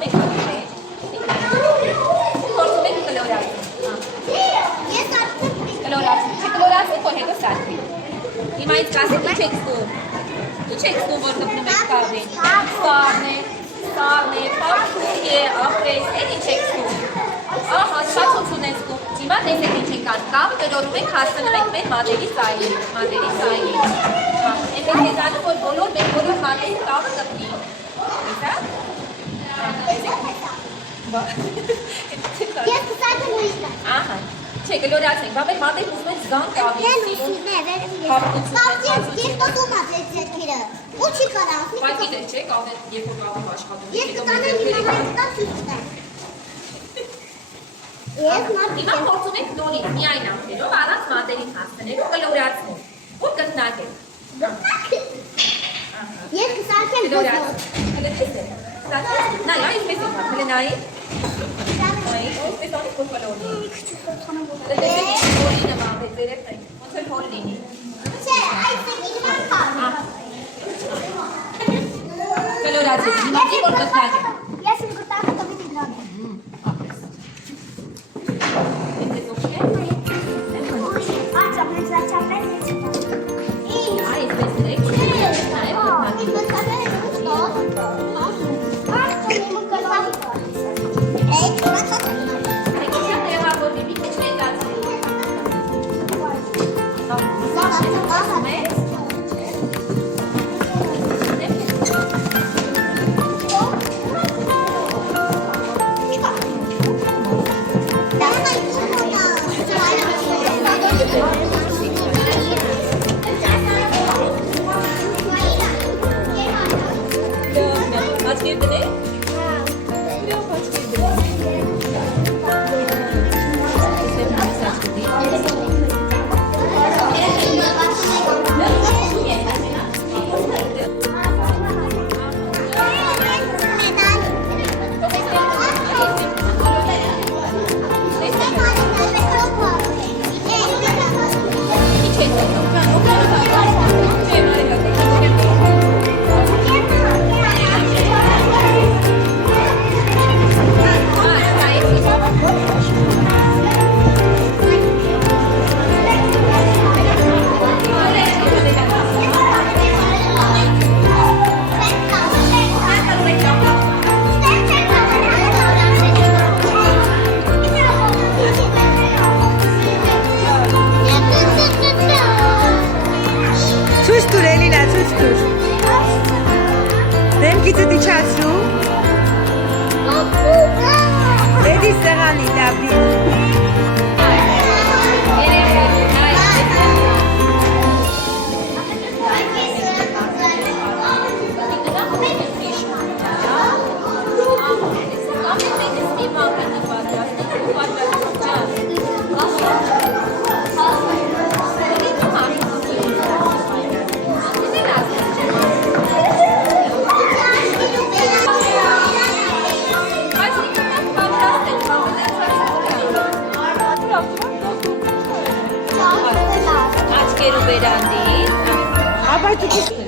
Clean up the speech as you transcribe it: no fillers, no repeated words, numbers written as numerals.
Դնում եք հատուղի։ Փորձում եք կլորացնել։ Կլորացնել, չկլորացնել, որ հետո սարքվի։ Հիմա ինձ կասեք ինչ եք զգում։ Ինչ եք զգում, որ գտնում եք կավին։ Սարն է, փափուկ է, ապրես, էլ ինչ եք զգում։ Ահա, շացություն եք զգում։ Հիմա տեսեք ինչ եք անում, կավը կլորում եք, հասնում եք մեր մատերի սայլին։ Էնպես ես անում, որ բոլոր մատերի կավը գտնի։ Եսա։ Ես կսայթը նույնն է։ Ահա, չէ, կլորացնենք, բա մեր մատեր ուզում են զգան կավի սիրուն։ Ես տոտում ած ես ձետքերը, ու չի կարավ։ Բայց գիտեք, չէ, կավը երբ որ կավը աշխատում։ Ես կտանեմ հիմա ցույցներ։ Հիմա փորձում եք նորից միայն ափերով առանց մատերին հասնելու կլորացնել։ Ու կտնագել։ Ես կսարքեմ կլորացնել։ Հələ տեսեք։ Նայ, այսպես եք, հələ նայ։ Նայ, այսպես անի որ կլորնի։ Հələ տեսեք, հոլի նման է, ձերև տեք։ Ոնց էլ հոլ լինի։ Չէ, այսպես իգնան կար։ Կլորացեք, հիմա դի որ կտնագել։ Ես իմ գտակը տվի դրան։ Աչքերու վերանդի։ Ապա դու